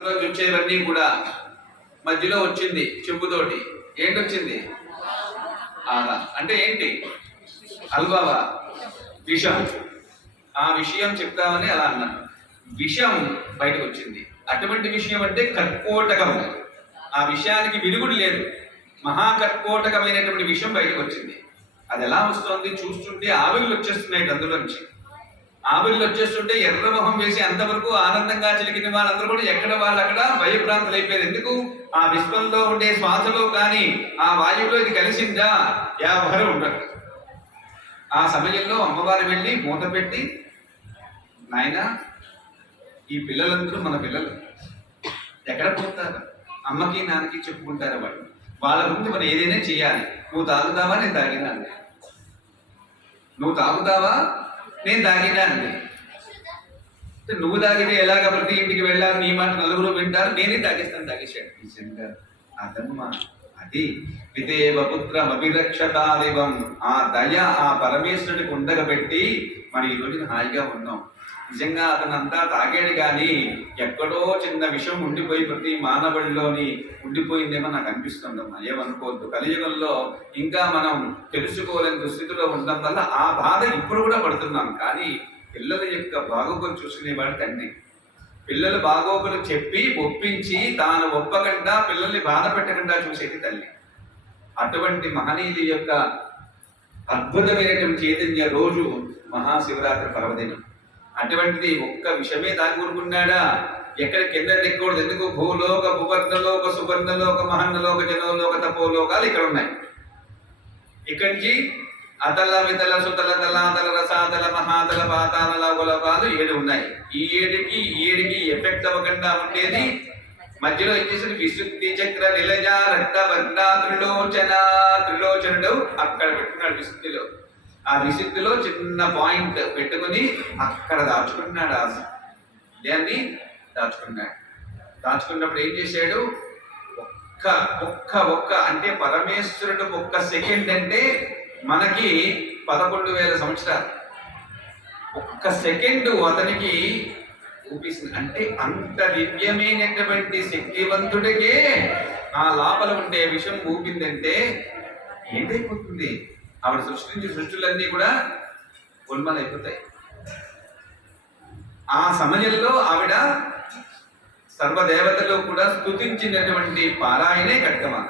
వచ్చేవన్నీ కూడా మధ్యలో వచ్చింది చెంబుతోటి. ఏంటొచ్చింది? ఆహా అంటే ఏంటి? అల్వావా విషం. ఆ విషయం చెప్తామని అలా అన్నాను. విషం బయటకు వచ్చింది. అటువంటి విషయం అంటే కర్కోటకం. ఆ విషయానికి విరుగుడు లేదు. మహాకర్కోటకమైనటువంటి విషయం బయటకు వచ్చింది. అది ఎలా వస్తోంది? చూస్తుంటే ఆవిర్లు వచ్చేస్తున్నాయి అందులోంచి. ఆవిర్లు వచ్చేస్తుంటే ఎర్రమొహం వేసి అంతవరకు ఆనందంగా చిలికిన వాళ్ళందరూ కూడా ఎక్కడ వాళ్ళు అక్కడ భయభ్రాంతులు అయిపోయారు. ఎందుకు? ఆ విశ్వంలో ఉండే శ్వాసలో కానీ ఆ వాయువులో ఇది కలిసిందా? ఎవరు ఉండరు. ఆ సమయంలో అమ్మవారు వెళ్ళి మూత పెట్టి, నాయనా ఈ పిల్లలందరూ మన పిల్లలు, ఎక్కడ పోతారు? అమ్మకి నాన్నకి చెప్పుకుంటారు వాళ్ళు. వాళ్ళ గురించి మనం ఏదైనా చేయాలి. నువ్వు తాగుతావా? నేను తాగినా అండి. నువ్వు తాగుతావా? నేను తాగినా అండి. నువ్వు తాగితే ఎలాగ ప్రతి ఇంటికి వెళ్ళాలి, నీ మాట నలుగురు వింటారు, నేనే తాగిస్తాను. తాగేశాడు నిజంగా. అదమ్మా అది పితేవ పుత్రం అభిరక్షతాదేవం. ఆ దయ ఆ పరమేశ్వరుడికి ఉండగబెట్టి మనం ఈ రోజున హాయిగా ఉన్నాం. నిజంగా అతను అంతా తాగాడు కానీ ఎక్కడో చిన్న విషయం ఉండిపోయి ప్రతి మానవుడిలోని ఉండిపోయిందేమో నాకు అనిపిస్తుందమ్మా. ఏమనుకోవద్దు. కలియుగంలో ఇంకా మనం తెలుసుకోలేని దుస్థితిలో ఉండడం వల్ల ఆ బాధ ఇప్పుడు కూడా పడుతున్నాం. కానీ పిల్లల యొక్క బాగోగులు చూసుకునేవాడు తండ్రి. పిల్లల బాగోగులు చెప్పి ఒప్పించి తాను ఒప్పకుండా పిల్లల్ని బాధ పెట్టకుండా చూసేది తల్లి. అటువంటి మహనీయుల యొక్క అద్భుతమైనటువంటి చైతన్య రోజు మహాశివరాత్రి పర్వదినం. అటువంటిది ఒక్క విషమే తాగి ఊరుకున్నాడా? ఎక్కడ కింద దిక్కకూడదు. ఎందుకు? భూలోక భువర్ణలోక సువర్ణలోక మహన్నలోక జనోలోక తపోలోకాలు ఇక్కడ ఉన్నాయి. ఇక్కడి నుంచి అతల వితల సుతల తలాతల రసాతల మహాతల పాతాల లోకాలు 7 ఉన్నాయి. ఈ ఏడికి ఎఫెక్ట్ అవ్వకుండా ఉండేది మధ్యలో వచ్చేసి విశుద్ధి చక్ర నిలజ రక్త వర్ణ త్రిలోచనుడు అక్కడ పెట్టుకున్నాడు విశుద్ధిలో. ఆ విశుద్ధిలో చిన్న పాయింట్ పెట్టుకుని అక్కడ దాచుకున్నాడు. ఆ దాన్ని దాచుకున్నాడు. దాచుకున్నప్పుడు ఏం చేశాడు? ఒక్క అంటే పరమేశ్వరుడు ఒక్క సెకండ్ అంటే మనకి 11,000 సంవత్సరాలు. ఒక్క సెకండ్ అతనికి ఊపిస్తుంది. అంటే అంత దివ్యమైనటువంటి శక్తివంతుడికే ఆ లోపల ఉండే విషయం ఊపిందంటే ఏంటైపోతుంది? ఆవిడ సృష్టించే సృష్టిలన్నీ కూడా ఉన్మలైపోతాయి. ఆ సమయంలో ఆవిడ సర్వదేవతలు కూడా స్తుతించినటువంటి పారాయణే కట్టమాత.